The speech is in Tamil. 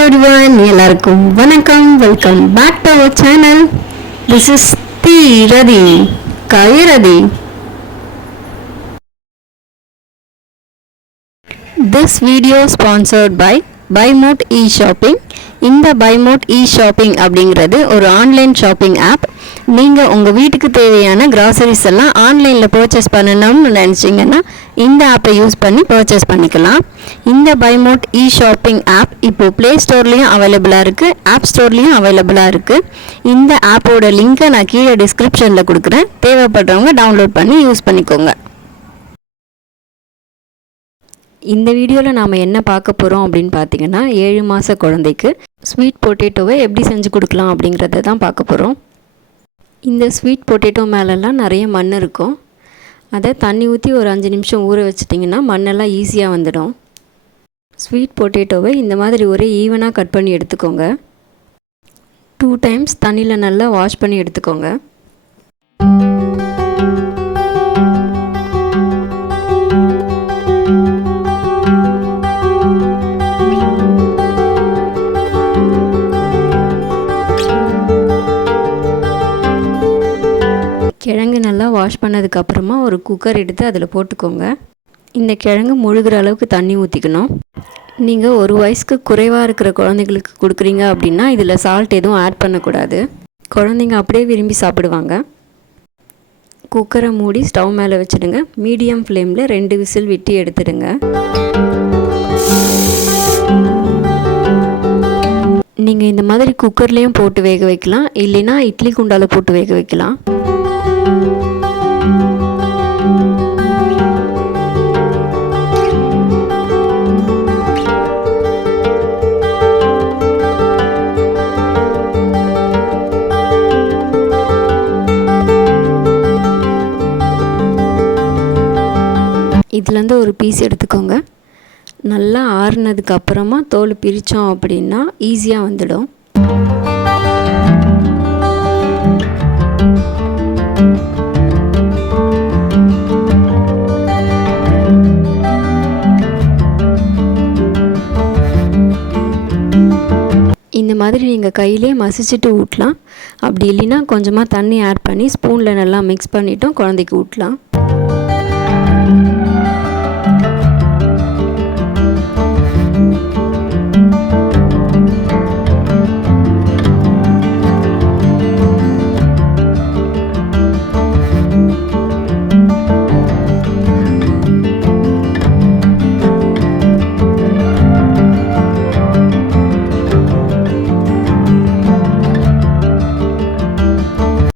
everyone, எல்லாருக்கும் வணக்கம். Welcome back to our channel. This is Radhi, Kairadi. This video sponsored by BuyMote e-shopping. இந்த BuyMote e-shopping அப்படிங்கிறது ஒரு ஆன்லைன் ஷாப்பிங் ஆப். நீங்கள் உங்கள் வீட்டுக்கு தேவையான கிராசரிஸ் எல்லாம் ஆன்லைனில் பர்ச்சேஸ் பண்ணணும்னு நினச்சிங்கன்னா இந்த ஆப்பை யூஸ் பண்ணி பர்ச்சேஸ் பண்ணிக்கலாம். இந்த BuyMote e-shopping ஆப் இப்போது ப்ளே ஸ்டோர்லேயும் அவைலபிளாக இருக்குது, ஆப் ஸ்டோர்லேயும் அவைலபிளாக இருக்குது. இந்த ஆப்போட லிங்க்கை நான் கீழே டிஸ்கிரிப்ஷனில் கொடுக்குறேன். தேவைப்படுறவங்க டவுன்லோட் பண்ணி யூஸ் பண்ணிக்கோங்க. இந்த வீடியோவில் நாம் என்ன பார்க்க போகிறோம் அப்படின்னு பார்த்தீங்கன்னா 7 மாத குழந்தைக்கு ஸ்வீட் பொட்டேட்டோவை எப்படி செஞ்சு கொடுக்கலாம் அப்படிங்கிறத தான் பார்க்க போகிறோம். இந்த ஸ்வீட் பொட்டேட்டோ மேலெல்லாம் நிறைய மண் இருக்கும். அதை தண்ணி ஊற்றி ஒரு 5 நிமிஷம் ஊற வச்சிட்டிங்கன்னா மண்ணெல்லாம் ஈஸியாக வந்துடும். ஸ்வீட் பொட்டேட்டோவை இந்த மாதிரி ஒரே ஈவனாக கட் பண்ணி எடுத்துக்கோங்க. 2 டைம்ஸ் தண்ணியில் நல்லா வாஷ் பண்ணி எடுத்துக்கோங்க. கிழங்கு நல்லா வாஷ் பண்ணதுக்கப்புறமா ஒரு குக்கர் எடுத்து அதில் போட்டுக்கோங்க. இந்த கிழங்கு முழுகிற அளவுக்கு தண்ணி ஊற்றிக்கணும். நீங்கள் 1 வயசுக்கு குறைவாக இருக்கிற குழந்தைங்களுக்கு கொடுக்குறீங்க அப்படின்னா இதில் சால்ட் எதுவும் ஆட் பண்ணக்கூடாது. குழந்தைங்க அப்படியே விரும்பி சாப்பிடுவாங்க. குக்கரை மூடி ஸ்டவ் மேலே வச்சுடுங்க. மீடியம் ஃப்ளேமில் 2 விசில் விட்டு எடுத்துடுங்க. நீங்கள் இந்த மாதிரி குக்கர்லேயும் போட்டு வேக வைக்கலாம், இல்லைன்னா இட்லி குண்டால் போட்டு வேக வைக்கலாம். இதுலேருந்து ஒரு பீஸ் எடுத்துக்கோங்க. நல்லா ஆறுனதுக்கு அப்புறமா தோல் பிரித்தோம் அப்படின்னா ஈஸியாக வந்துடும். இந்த மாதிரி நீங்கள் கையிலே மசிச்சுட்டு ஊட்டலாம். அப்படி இல்லைன்னா கொஞ்சமாக தண்ணி ஆட் பண்ணி ஸ்பூனில் நல்லா மிக்ஸ் பண்ணிவிட்டோம் குழந்தைக்கு ஊட்டலாம்.